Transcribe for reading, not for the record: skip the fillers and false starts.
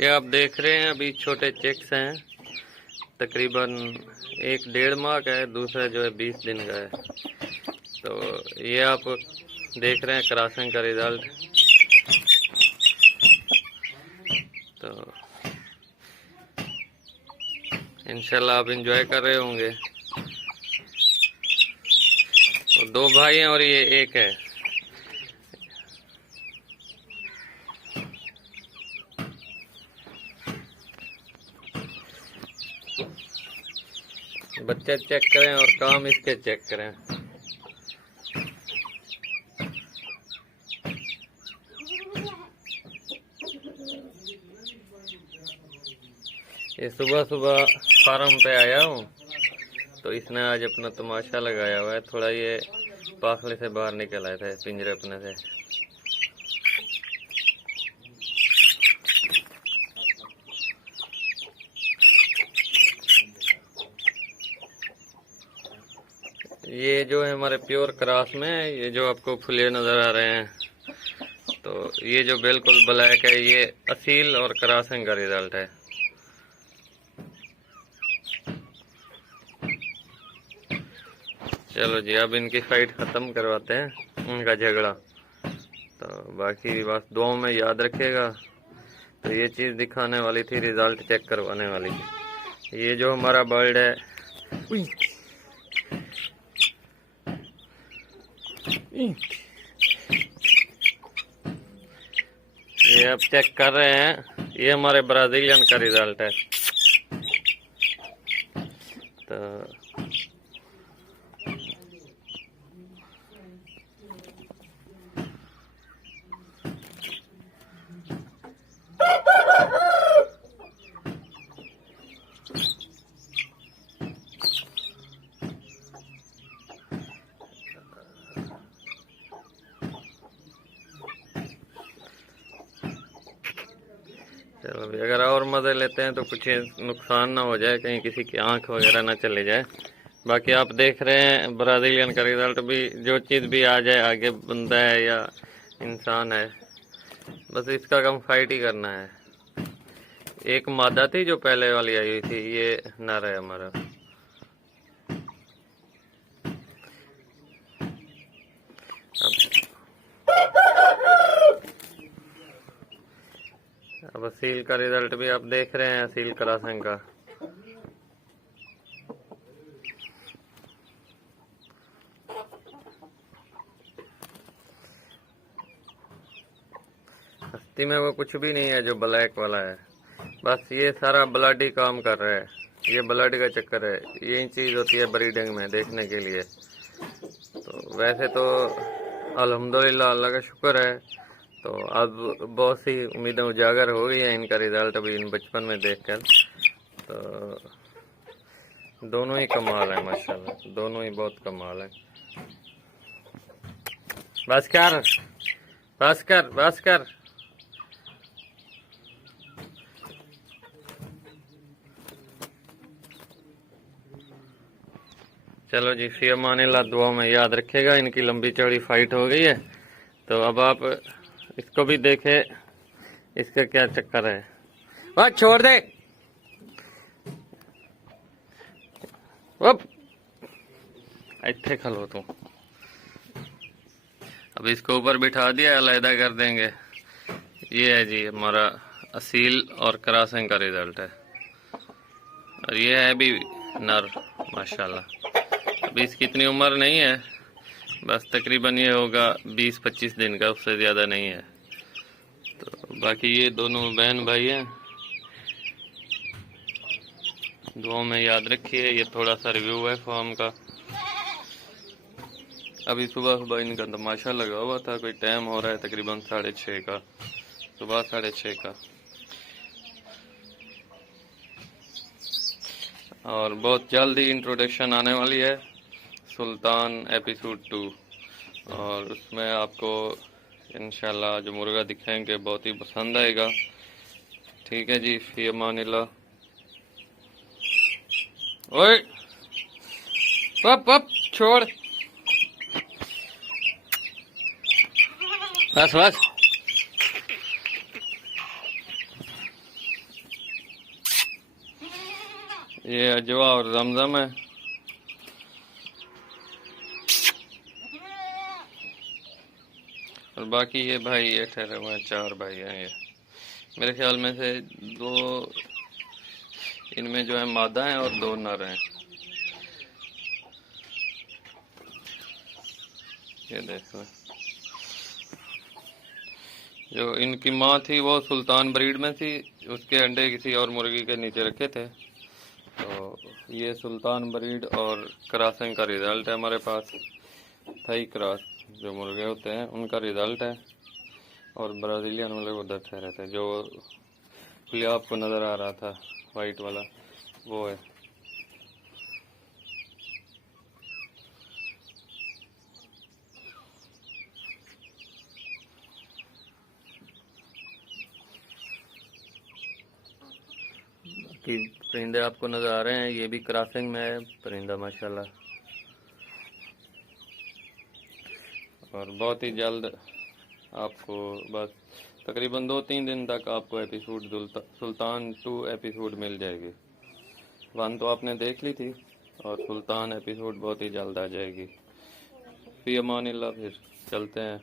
ये आप देख रहे हैं अभी छोटे चेक्स हैं, तकरीबन 1-1.5 माह का है, दूसरा जो है 20 दिन का है। तो ये आप देख रहे हैं क्रॉसिंग का रिजल्ट। तो इंशाल्लाह आप इंजॉय कर रहे होंगे। तो 2 भाई हैं और ये एक है। बच्चे चेक करें और काम इसके चेक करें। ये सुबह सुबह फार्म पे आया हूँ, तो इसने आज अपना तमाशा लगाया हुआ है। थोड़ा ये पाखले से बाहर निकल आए थे पिंजरे अपने से। ये जो है हमारे प्योर क्रॉस में, ये जो आपको फुले नजर आ रहे हैं, तो ये जो बिल्कुल ब्लैक है, ये असील और क्रॉसिंग का रिजल्ट है। चलो जी, अब इनकी फाइट खत्म करवाते हैं, उनका झगड़ा। तो बाकी बस दुआओं में याद रखिएगा। तो ये चीज़ दिखाने वाली थी, रिजल्ट चेक करवाने वाली थी। ये जो हमारा बर्ड है, ये अब चेक कर रहे हैं। ये हमारे ब्राजीलियन का रिजल्ट है। तो चलो भी, अगर और मज़े लेते हैं तो कुछ नुकसान ना हो जाए, कहीं किसी की आंख वगैरह ना चले जाए। बाकी आप देख रहे हैं ब्राजीलियन का रिजल्ट भी, जो चीज़ भी आ जाए, आगे बंदा है या इंसान है, बस इसका कम फाइट ही करना है। एक मादा थी जो पहले वाली आई हुई थी, ये नर है हमारा। अब असील का रिजल्ट भी आप देख रहे हैं, असील क्रॉसिंग का। हस्ती में वो कुछ भी नहीं है जो ब्लैक वाला है, बस ये सारा ब्लड ही काम कर रहा है। ये ब्लड का चक्कर है, यही चीज़ होती है ब्रीडिंग में देखने के लिए। तो वैसे तो अल्हम्दुलिल्लाह, अल्लाह का शुक्र है। तो अब बहुत सी उम्मीदें उजागर हो गई हैं इनका रिजल्ट अभी इन बचपन में देखकर। तो दोनों ही कमाल है माशाल्लाह, दोनों ही बहुत कमाल है। बस कर, बस कर, बस कर। चलो जी, फी अमानिल्लाह, दुआ में याद रखिएगा। इनकी लंबी चौड़ी फाइट हो गई है, तो अब आप इसको भी देखे, इसका क्या चक्कर है। वाह, छोड़ दे। इतने खलो तू। अब इसको ऊपर बिठा दिया, अलहदा कर देंगे। ये है जी हमारा असील और क्रॉसिंग का रिजल्ट है। और ये है भी नर माशाल्लाह। अभी इसकी इतनी उम्र नहीं है, बस तकरीबन ये होगा 20-25 दिन का, उससे ज़्यादा नहीं है। तो बाकी ये दोनों बहन भाई हैं, दुआओं में याद रखिए। ये थोड़ा सा रिव्यू है फार्म का। अभी सुबह सुबह इनका तमाशा लगा हुआ था, कोई टाइम हो रहा है तकरीबन 6:30 का, सुबह 6:30 का। और बहुत जल्द ही इंट्रोडक्शन आने वाली है, सुल्तान एपिसोड 2, और उसमें आपको इंशाल्लाह जो मुर्गा दिखाएंगे बहुत ही पसंद आएगा। ठीक है जी, फी अमानिल्लाह। ओए पप पप, छोड़, बस बस। ये अजवा और जमजम है। और बाकी ये भाई ये ठहरे हुए हैं, 4 भाई हैं ये। मेरे ख्याल में से 2 इनमें जो है मादा हैं और 2 नर हैं। ये देखो, जो इनकी माँ थी वो सुल्तान ब्रीड में थी, उसके अंडे किसी और मुर्गी के नीचे रखे थे। तो ये सुल्तान ब्रीड और क्रॉसिंग का रिजल्ट है हमारे पास। थाई क्रॉस जो मुर्गे होते हैं उनका रिजल्ट है। और ब्राज़ीलियन वाले उधर ठहरे थे, जो खुले आपको नज़र आ रहा था वाइट वाला, वो है। कि परिंदे आपको नज़र आ रहे हैं, ये भी क्रॉसिंग में है परिंदा माशाल्लाह। और बहुत ही जल्द आपको बस तकरीबन 2-3 दिन तक आपको एपिसोड सुल्तान 2 एपिसोड मिल जाएगी। 1 तो आपने देख ली थी और सुल्तान एपिसोड बहुत ही जल्द आ जाएगी। फी अमानिल्लाह, फिर चलते हैं।